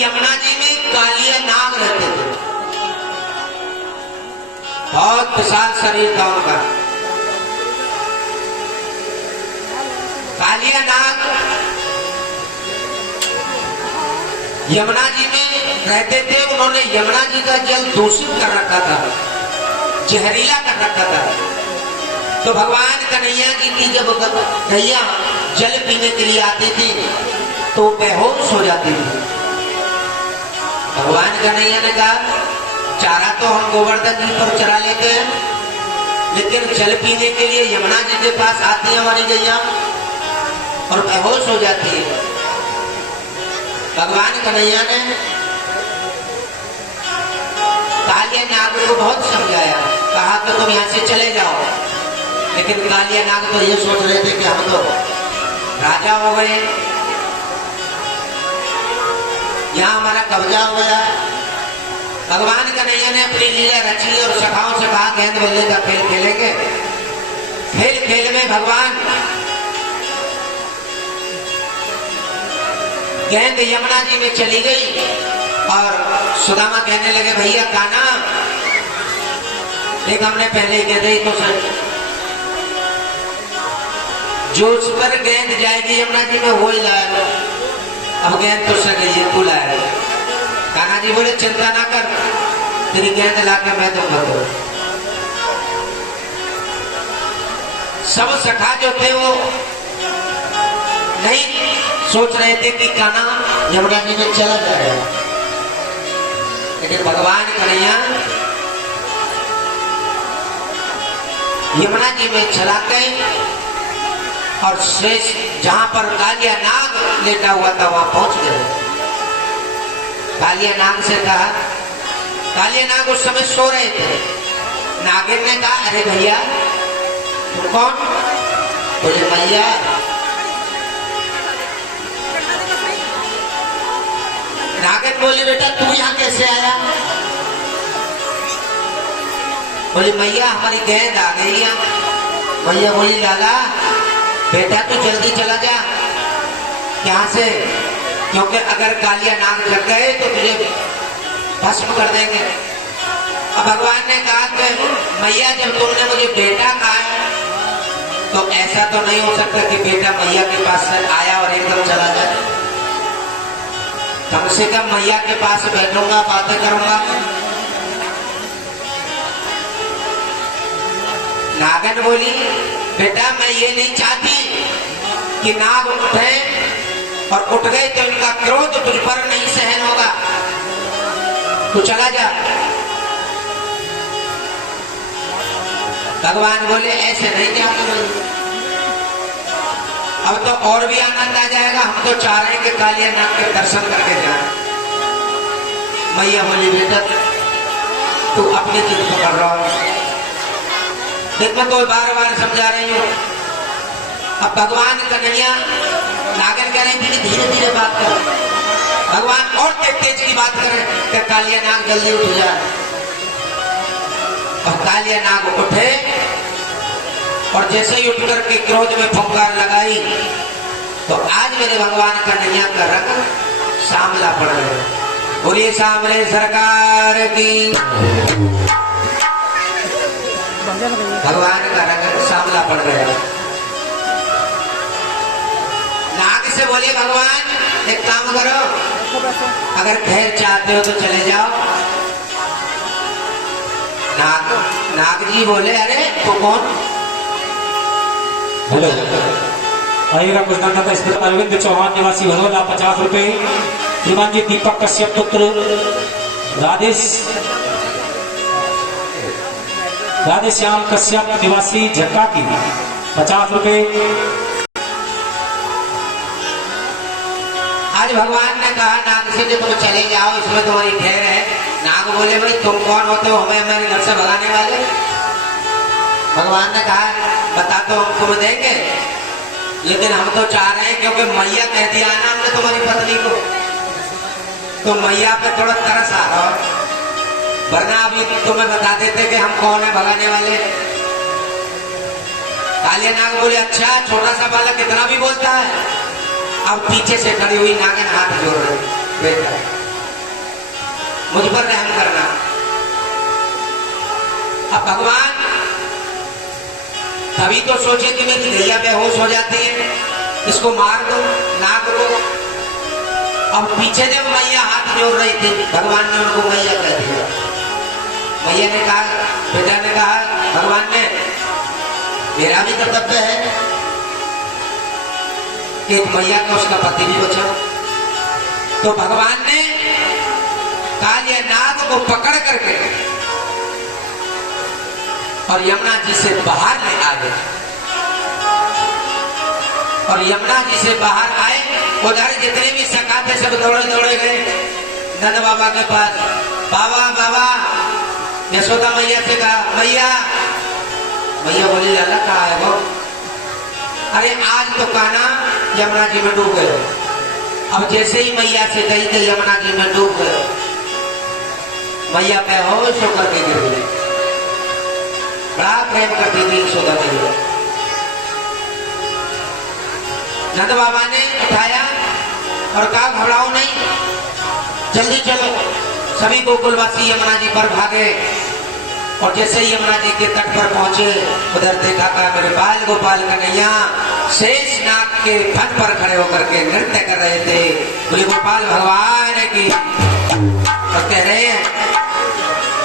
यमुना जी में कालिया नाग रहते थे, बहुत विशाल शरीर था उनका। कालिया नाग यमुना जी में रहते थे। उन्होंने यमुना जी का जल दूषित कर रखा था, जहरीला कर रखा था। तो भगवान कन्हैया जी की जब गैया जल पीने के लिए आती थी तो बेहोश हो जाती थी। भगवान कन्हैया ने कहा चारा तो हम गोवर्धन जी पर चरा लेते हैं, लेकिन जल पीने के लिए यमुना जी के पास आती है हमारी गैया और बेहोश हो जाती है। भगवान कन्हैया ने कालिया नाग को बहुत समझाया, कहा तो तुम यहाँ से चले जाओ। लेकिन कालिया नाग तो ये सोच रहे थे कि हम तो राजा हो गए, यहाँ हमारा कब्जा हो गया। भगवान कन्हैया ने अपनी लीला रची और सखाओं से कहा गेंद बल्ले का खेल खेलेंगे। खेल खेल में भगवान गेंद यमुना जी में चली गई और सुदामा कहने लगे भैया काना एक हमने पहले ही कह दी तो सर जो उस पर गेंद जाएगी यमुना जी में वो ही लाएगा। अब गेंद तो सर गई तू लाएगा। कान्हा जी बोले चिंता ना कर, तेरी गेंद ला के मैं दूंगा। तो सब सखा जो थे वो नहीं सोच रहे थे कि कान्हा यमुना जी में चला जाएगा, लेकिन भगवान कन्हैया यमुना जी में चला गए और शेष जहां पर कालिया नाग लेटा हुआ था वहां पहुंच गए। कालिया नाग से कहा, कालिया नाग उस समय सो रहे थे। नागिन ने कहा अरे भैया तुम कौन? बोले मैया। नागिन बोली बेटा तू यहाँ कैसे आया? बोली मैया हमारी गेंद आ गई यहाँ। मैया बोली लाला बेटा तू जल्दी चला जा यहाँ से, क्योंकि अगर कालिया नाग लग गए तो तुझे भस्म कर देंगे। अब भगवान ने कहा कि मैया जब तुमने मुझे बेटा कहा है तो ऐसा तो नहीं हो सकता कि बेटा मैया के पास से आया और एकदम चला जाए। कम से कम मैया के पास बैठूंगा, बातें करूंगा। नागिन बोली बेटा मैं ये नहीं चाहती कि नाग उठे और उठ गए तो इनका क्रोध तुझ पर नहीं सहन होगा, तू चला जा। भगवान बोले ऐसे नहीं जाते, अब तो और भी आनंद आ जाएगा। हम तो चाह रहे हैं कि कालिया नाग के दर्शन करके जाए। मैया बोली बेटा तू अपनी जिद पकड़ रहा है, देखो तो बार बार समझा रही हूँ। अब भगवान कन्हैया नागिन कह रहे हैं धीरे धीरे बात कर। भगवान और तेज की बात करें कि कालिया नाग जल्दी उठ जाए। और कालिया नाग उठे और जैसे ही उठ करके क्रोध में फुंकार लगाई तो आज मेरे भगवान कन्हैया का रंग सांवला पड़ गया। बोलिए सांवले सरकार की। भगवान का रंग सांवला पड़ गया। नाग से बोले भगवान एक काम करो, अगर खैर चाहते हो तो चले जाओ। नाग जी बोले अरे तो कौन? हेलो आइएगा कुछ नाम था स्थित अरविंद चौहान निवासी भनोला 50 रुपए। श्रीमान जी दीपक कश्यप पुत्र राधे श्याम कश्यप निवासी झक्का की 50 रुपए। आज भगवान ने कहा नाग से तुम चले जाओ, इसमें तुम्हारी खैर है। नाग बोले भाई तुम कौन होते हो हमें हमारे घर से भगाने वाले? भगवान ने कहा बता तो हम तुम्हें देंगे, लेकिन हम तो चाह रहे हैं क्योंकि मैया कह दिया ना हमने तुम्हारी पत्नी को, तो मैया पे थोड़ा तरस आ रहा है, वरना अभी तुम्हें बता देते कि हम कौन है भगाने वाले। कालिया नाग बोले अच्छा छोटा सा बालक कितना भी बोलता है। अब पीछे से खड़ी हुई नागिन हाथ जोड़ रही बेटा मुझ पर रहम करना। अब भगवान तभी तो सोचे कि मेरी गैया बेहोश हो जाती है, इसको मार दो नाग को। अब पीछे जब मैया हाथ जोड़ रही थी, भगवान ने उनको मैया कह दिया। मैया ने कहा, बेटा ने कहा, भगवान ने, मेरा भी कर्तव्य है कि एक मैया का उसका पति भी बचाओ। तो भगवान ने कालिया नाग को पकड़ करके और यमुना जी से बाहर ले आ गए। और यमुना जी से बाहर आए, उधर जितने भी सखा थे सब दौड़े दौड़े गए नंद बाबा के पास। बाबा बाबा, यशोदा मैया से कहा, मैया। मैया बोली, लाला कहाँ है वो? अरे आज तो कान्हा यमुना जी में डूब गए। अब जैसे ही मैया से गई तो यमुना जी में डूब गए। मैया बेहोश होकर के गिर गई। बड़ा प्रेम करती थी यशोदा मैया। नंद बाबा ने उठाया और कहा, घबराओ नहीं, जल्दी चलो। सभी गोकुलवासी यमुना जी पर भागे और जैसे ही यमुना जी के तट पर पहुंचे, उधर देखा का मेरे बाल गोपाल कन्हैया शेष नाग के फन पर खड़े होकर के नृत्य कर रहे थे। बोले, गोपाल भगवान की। और कह रहे हैं,